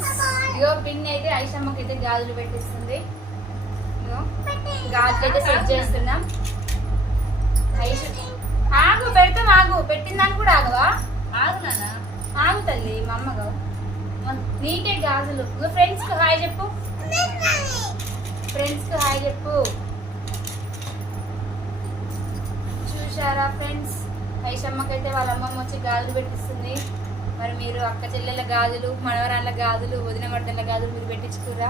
Friends ఇగో పిన్ని అయితే ఐషమ్మకి అయితే గాజులు పెట్టిస్తుంది. గాజులు అయితే సెట్ చేస్తున్నాం. ఐష ఆగు పెడతాం ఆగు. పెట్టిందాన్ని కూడా ఆగవా? ఆగు నాన్న. ఆగు తల్లి మా అమ్మగా. నీకే గాజులు. ఫ్రెండ్స్కి హాయ్ చెప్పు. ఫ్రెండ్స్కి హాయ్ చెప్పు. చూశారా ఫ్రెండ్స్ ఐషమ్మకైతే వాళ్ళ అమ్మమ్మ వచ్చి గాజులు పెట్టిస్తుంది. మరి మీరు అక్క చెల్లెల గాజులు మనవరాళ్ళ గాజులు వదిన మర్దల గాజులు మీరు పెట్టించుకురా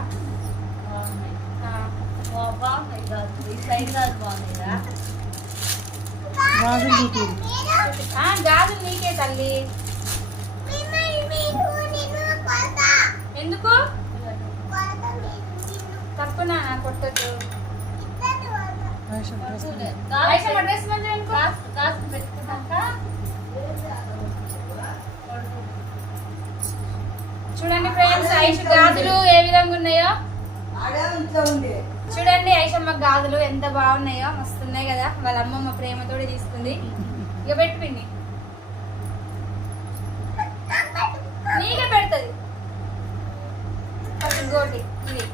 గాజులు. నీకే. తల్లి. ఎందుకు? తప్పు నా కొట్టద్దు. ఐషమ్మ డ్రెస్ మంచిగా అనుకో కాసు కాసు పెట్టుకున్నాక చూడండి ఫ్రెండ్స్ ఐష్ గాజులు ఏ విధంగా ఉన్నాయో? చూడండి ఐషమ్మ గాజులు ఎంత బాగున్నాయో మస్తు ఉన్నాయి కదా. వాళ్ళ అమ్మమ్మ ప్రేమతోటి తీసుకుంది ఇక పెట్టు పిన్ని. నీకే పెడుతుంది. ఫస్ట్ గోటి ఇది.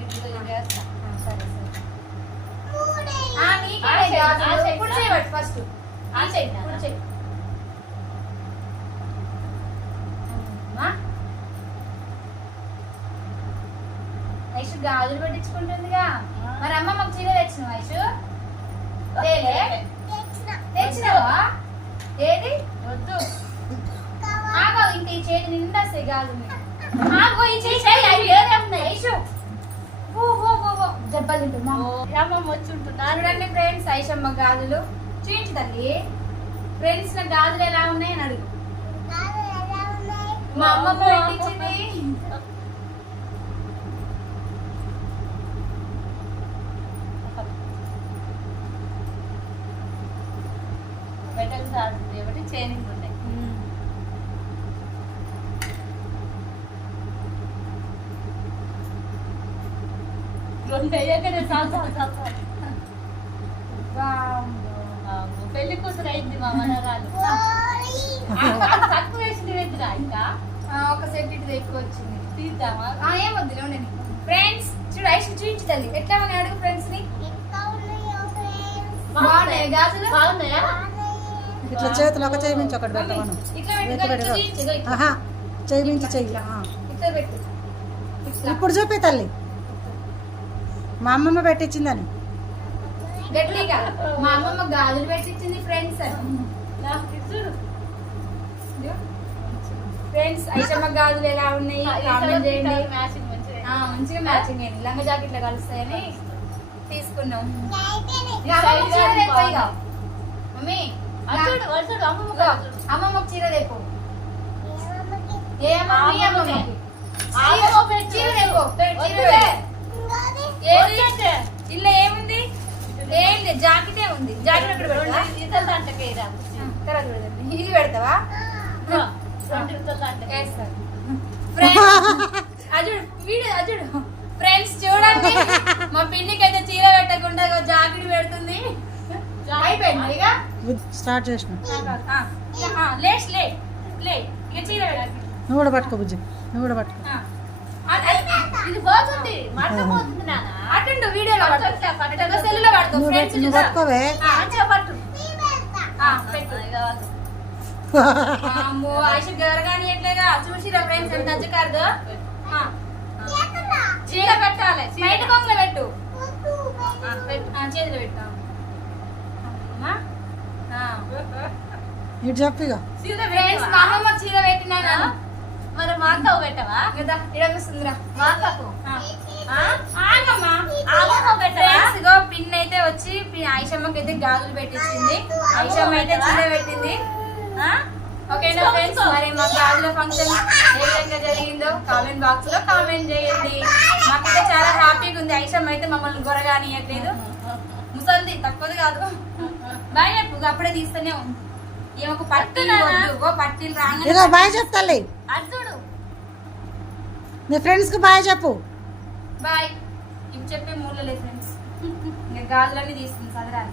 ఇది చేస్తా ఆ, సరే సరే. నీకే ఫస్ట్ చెయ్యి, ఇప్పుడు నాన్న. చెయ్యి అమ్మా. ఐషు గాజులు పెట్టించుకుంటుందిగా. మరి అమ్మ మాకు చీర తెచ్చినావు ఐషు? తెచ్చినావా? ఏది? వద్దు. ఆగో ఇంక ఈ చేతి నిండా గాజులు ఆగో ఈ ఉన్నాయి ఐషు. ఓ ఓ ఓ ఓ దెబ్బలు అమ్మమ్మ వచ్చి ఉంటున్నారు చూడండి ఫ్రెండ్స్ ఐషమ్మ గాజులు. చూపించు తల్లి. ఫ్రెండ్స్ నా గాజులు ఎలా ఉన్నాయి అని అడుగు. మా అమ్మమ్మ పెట్టించింది. మెటల్ గాజులు కాబట్టి చైనింగ్ ఉన్నాయి. రెండు అయ్యాకనే పెళ్ళి కూతురు అయింది మా మనరాలు తక్కువ వేసింది వెద్దురా ఇంకా? ఆ, ఒక సెట్ ఇటు ఎక్కువ వచ్చింది. తీద్దామా? ఆ, ఏం వద్దులే ఉండండి ఫ్రెండ్స్ చూడు చూపించు తల్లి. ఎట్లా ఉన్నాయి అడుగు ఫ్రెండ్స్ని బాగున్నాయి గాజులు? బాగున్నాయా? ఇట్లా చేతులు ఒక చేయి మించి ఒకటి పెట్టమను. ఆహా చేయి మించి చెయ్యి. ఇప్పుడు చూపి తల్లి. మా అమ్మమ్మ పెట్టించిందని మా అమ్మమ్మ గాజులు పెట్టించింది ఫ్రెండ్స్ ఫ్రెండ్స్ ఐషమ్మ గాజులు ఎలా ఉన్నాయి? కామెంట్ చేయండి. మ్యాచింగ్ మంచిగా ఆ, మంచిగా మ్యాచింగ్ అయింది లంగా జాకెట్లు కలుస్తాయని తీసుకున్నాం. మమ్మీ అమ్మమ్మకి చీర తెపో ఏ అమ్మ? మీ అమ్మమ్మకే. అమ్మమ్మకి. అమ్మమ్మ పెట్టు. చీర తెపో చీర వద్దులే. ఏది? వద్దంటే. ఇల్లు ఏముంది? ఏం లేదు జాకెటే ఉంది. జాకెట్ రెండు పెడతా ఇతల దాంట్లోకి. తర్వాత పెడదాం. ఇది పెడతావా? అజుడు వీడు అజుడు ఫ్రెండ్స్ చూడండి. మా పిన్నికి అయితే చీర పెట్టకుండా జాకెట్ పెడుతుంది. అయిపోయింది ఇక స్టార్ట్ చేసిన. లేస్ లే నువ్వు కూడా పట్టుకో బుజ్జి నువ్వు కూడా పట్టుకో. అటుండు నువ్వు పట్టుకోవే. అమ్మో గరగాని చూసిరా ఫ్రెండ్స్ ఎంత అజ్జకారదు చీర పెట్టాలి బయట కొంగలో పెట్టు. చేతిలో పెట్టాము ఇటు చెప్పు ఇక చీర ఫ్రెండ్స్? మా అమ్మమ్మ చీర పెట్టినా ఆ? మరి మా అక్కకు పెట్టవా? కదా ఇడగస్తుందిరా మా అక్కకు ఇగో పిన్ అయితే వచ్చి ఐషమ్మకి అయితే గాజులు పెట్టించింది. ఐషమ్మ అయితే చీర పెట్టింది. ఆ? ఓకేనా ఫ్రెండ్స్? మరి మా గాజుల ఫంక్షన్ ఏ విధంగా జరిగిందో కామెంట్ బాక్స్లో కామెంట్ చేయండి. మాకైతే చాలా హ్యాపీగా ఉంది. ఐషమ్మ అయితే మమ్మల్ని గొరగానియట్లేదు. ముసల్ది తక్కువది కాదు. బాయ్ చెప్పు అప్పుడే తీస్తూనే ఉంది ఏమొక పట్టీలు వద్దు ఓ పట్టీలు ఇక రాగానే బాయ్ అటు చూడు. నీ ఫ్రెండ్స్కి బాయ్ చెప్పు. బాయ్. ఇవి చెప్పే మూలలే ఫ్రెండ్స్. ఇంకా గాజులన్నీ తీస్తుంది చదరాలి